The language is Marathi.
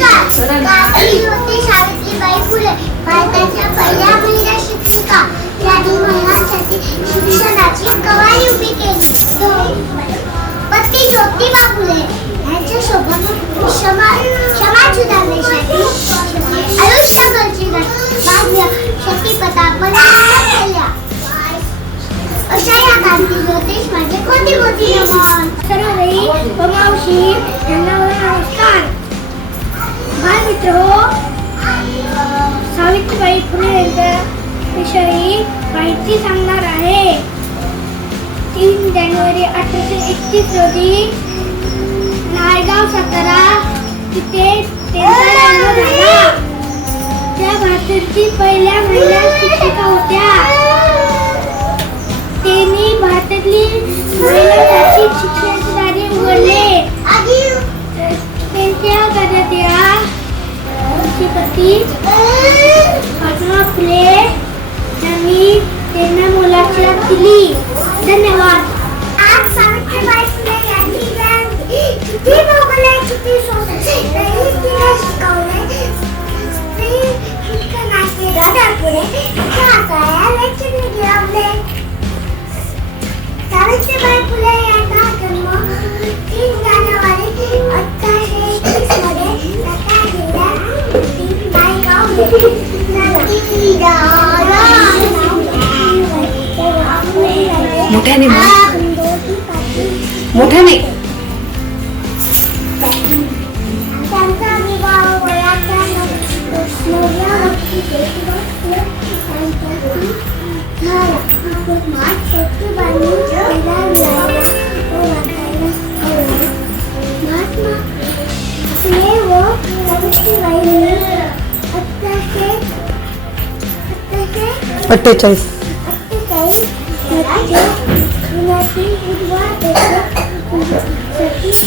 गांधी होते सावित्रीबाई फुले, भारताच्या पहिल्या महिला शिक्षिका, ज्यांनी महिलांसाठी शिक्षणाची कवायत उभी केली. पती ज्योतिबा फुले यांच्यासोबत समाज सुधारण्यासाठी आयुष्यभरची माझ्या शक्तिपथा केल्या. अशा या गांधी देश माझे कोटी कोटी नमन. सर्वही मावशी यांना नमस्कार. बालमित्र हो, सावित्रीबाई फुले यांच्याविषयी माहिती सांगणार आहे. 3 जानेवारी 1831 रोजी नायगाव सातारा तिथे त्यांचा जन्म झाला. त्या भारतातील पहिल्या महिला शिक्षिका होत्या. त्यांनी भारतातील महिलांसाठी शिक्षणाचे दार उघडले. त्यांच्या घरात पती महात्मा फुले यांनी त्यांना मुलाची दिली. धन्यवाद. आज सावित्रीबाई फुले यांनी किती भोगले, किती शिकवले. स्त्री शिक्षणाचे दार पुढे सावित्रीबाई फुले यांचा जन्म 3 जानेवारी 1831 मध्ये सातारा जिल्ह्यातील नायगाव येथे झाला. मोठ्याने मोठ्याने त्यांचा विवाह वयाच्या 9व्या वर्षी झाला. महात्मा फुले व सावित्रीबाईंनी 48 मध्ये पुण्यातील बुधवार पेठेत